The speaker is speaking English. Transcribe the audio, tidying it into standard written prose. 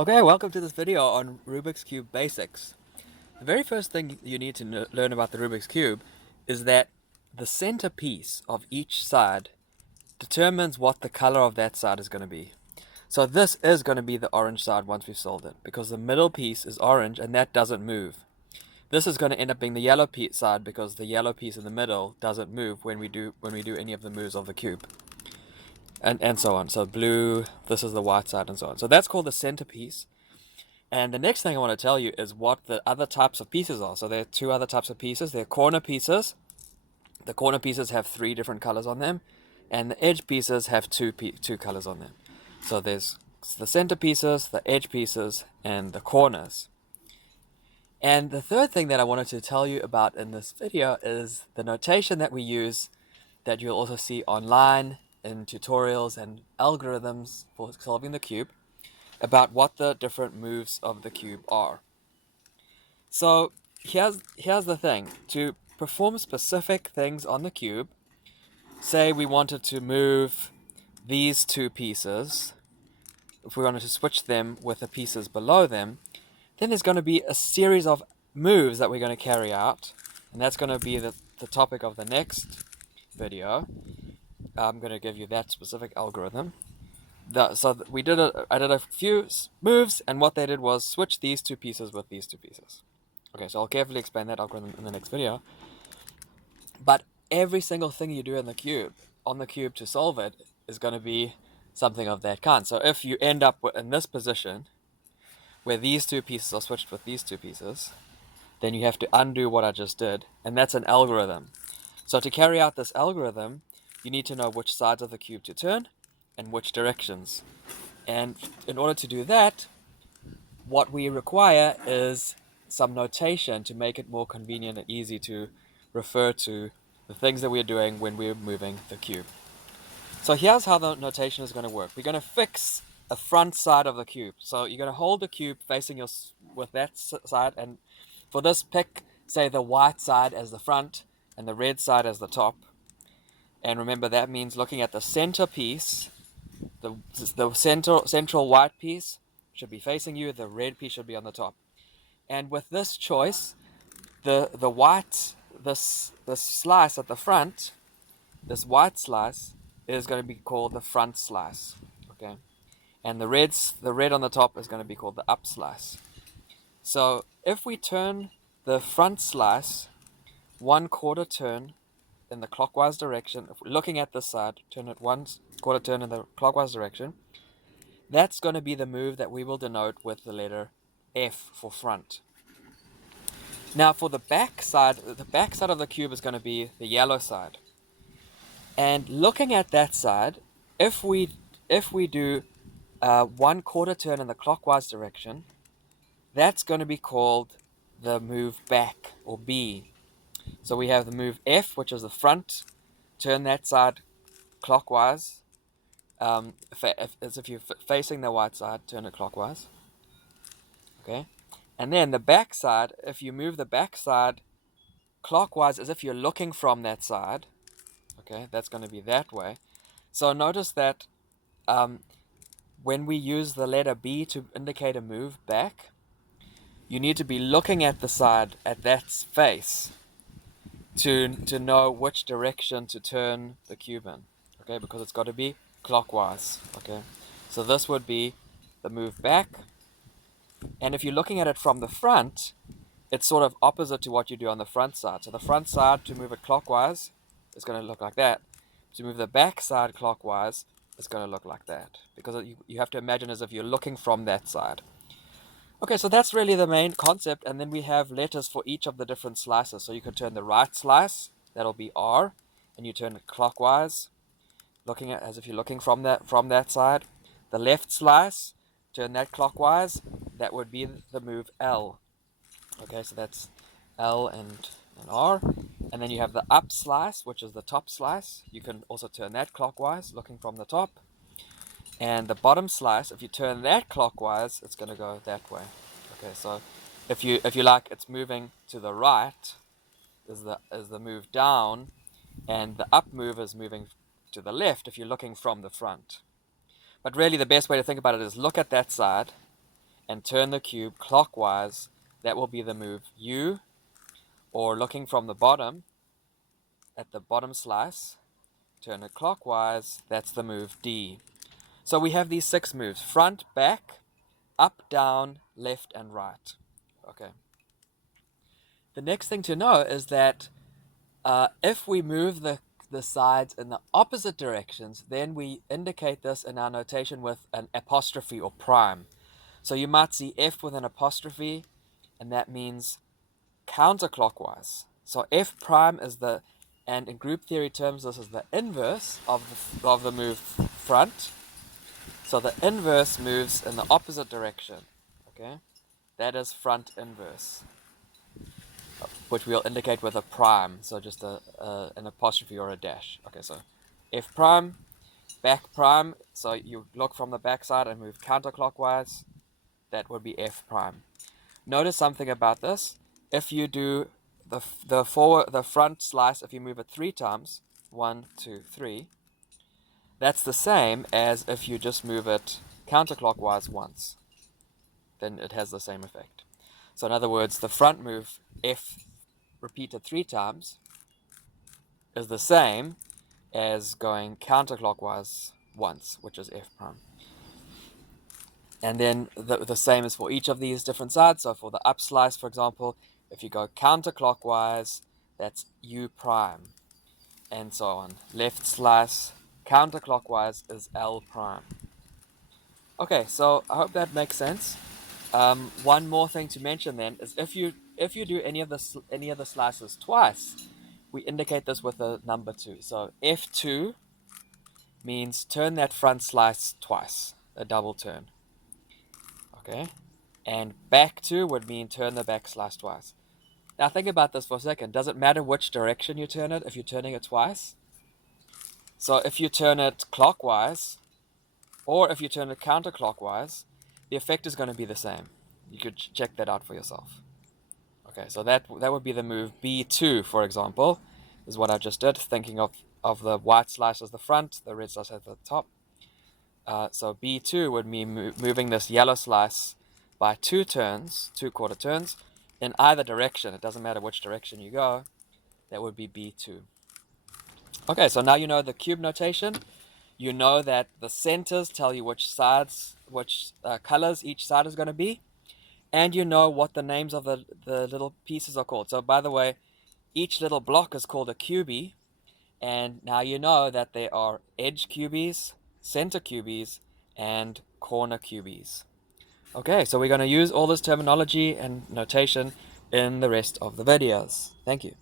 Okay, welcome to this video on Rubik's Cube Basics. The very first thing you need to learn about the Rubik's Cube is that the centerpiece of each side determines what the color of that side is going to be. So this is going to be the orange side once we've solved it, because the middle piece is orange and that doesn't move. This is going to end up being the yellow side because the yellow piece in the middle doesn't move when we do any of the moves of the cube. And so on. So blue, this is the white side, and so on. So that's called the centerpiece. And the next thing I want to tell you is what the other types of pieces are. So there are two other types of pieces. There are corner pieces. The corner pieces have 3 different colors on them, and the edge pieces have two colors on them. So there's the center pieces, the edge pieces, and the corners. And the third thing that I wanted to tell you about in this video is the notation that we use that you'll also see online in tutorials and algorithms for solving the cube about what the different moves of the cube are. So here's the thing. To perform specific things on the cube, say we wanted to move these 2 pieces, if we wanted to switch them with the pieces below them, then there's going to be a series of moves that we're going to carry out, and that's going to be the topic of the next video. I'm going to give you that specific algorithm. I did a few moves, and what they did was switch these 2 pieces with these 2 pieces. Okay, so I'll carefully explain that algorithm in the next video. But every single thing you do on the cube to solve it is going to be something of that kind. So if you end up in this position where these 2 pieces are switched with these 2 pieces, then you have to undo what I just did, and that's an algorithm. So to carry out this algorithm, you need to know which sides of the cube to turn and which directions. And in order to do that, what we require is some notation to make it more convenient and easy to refer to the things that we're doing when we're moving the cube. So here's how the notation is going to work. We're going to fix a front side of the cube. So you're going to hold the cube facing with that side, and for this, pick, say, the white side as the front and the red side as the top. And remember, that means looking at the center piece. The central white piece should be facing you. The red piece should be on the top. And with this choice, the white, this slice at the front, this white slice is going to be called the front slice. Okay, and the red on the top is going to be called the up slice. So if we turn the front slice 1/4 turn in the clockwise direction, if we're looking at this side, turn it 1/4 turn in the clockwise direction, that's going to be the move that we will denote with the letter F for front. Now for the back side of the cube is going to be the yellow side. And looking at that side, if we do 1/4 turn in the clockwise direction, that's going to be called the move back, or B. So we have the move F, which is the front, turn that side clockwise. As if you're facing the white side, turn it clockwise. Okay, and then the back side, if you move the back side clockwise as if you're looking from that side, okay, that's going to be that way. So notice that when we use the letter B to indicate a move back, you need to be looking at the side at that face to know which direction to turn the cube in, okay, because it's got to be clockwise. Okay, so this would be the move back, and if you're looking at it from the front, it's sort of opposite to what you do on the front side. So the front side, to move it clockwise, is going to look like that. To move the back side clockwise, it's going to look like that, because you have to imagine as if you're looking from that side. Okay, so that's really the main concept, and then we have letters for each of the different slices. So you can turn the right slice, that'll be R, and you turn it clockwise, looking at as if you're looking from that side. The left slice, turn that clockwise, that would be the move L. Okay, so that's L and R. And then you have the up slice, which is the top slice. You can also turn that clockwise, looking from the top. And the bottom slice, if you turn that clockwise, it's going to go that way. Okay, so if you like, it's moving to the right is the move down, and the up move is moving to the left if you're looking from the front. But really the best way to think about it is look at that side and turn the cube clockwise, that will be the move U, or looking from the bottom, at the bottom slice, turn it clockwise, that's the move D. So we have these 6 moves: front, back, up, down, left, and right. Okay. The next thing to know is that if we move the sides in the opposite directions, then we indicate this in our notation with an apostrophe or prime. So you might see F with an apostrophe, and that means counterclockwise. So F prime is the, and in group theory terms, this is the inverse of the move front. So the inverse moves in the opposite direction. Okay, that is front inverse, which we'll indicate with a prime. So just an apostrophe or a dash. Okay, so F prime, back prime. So you look from the back side and move counterclockwise. That would be F prime. Notice something about this. If you do the front slice, if you move it 3 times, 1, 2, 3, that's the same as if you just move it counterclockwise once. Then it has the same effect. So in other words, the front move, F repeated 3 times, is the same as going counterclockwise once, which is F prime. And then the same is for each of these different sides. So for the up slice, for example, if you go counterclockwise, that's U prime, and so on. Left slice, counterclockwise, is L prime. Okay, so I hope that makes sense. One more thing to mention then is if you do any of the slices twice, we indicate this with a number 2. So F2 means turn that front slice twice, a double turn. Okay, and back 2 would mean turn the back slice twice. Now think about this for a second. Does it matter which direction you turn it if you're turning it twice? So if you turn it clockwise, or if you turn it counterclockwise, the effect is going to be the same. You could check that out for yourself. Okay, so that would be the move B2, for example, is what I just did, thinking of the white slice as the front, the red slice at the top. So B2 would mean moving this yellow slice by 2 turns, 2 quarter turns, in either direction. It doesn't matter which direction you go. That would be B2. Okay, so now you know the cube notation. You know that the centers tell you which sides, which colors each side is going to be. And you know what the names of the little pieces are called. So by the way, each little block is called a cubie. And now you know that there are edge cubies, center cubies, and corner cubies. Okay, so we're going to use all this terminology and notation in the rest of the videos. Thank you.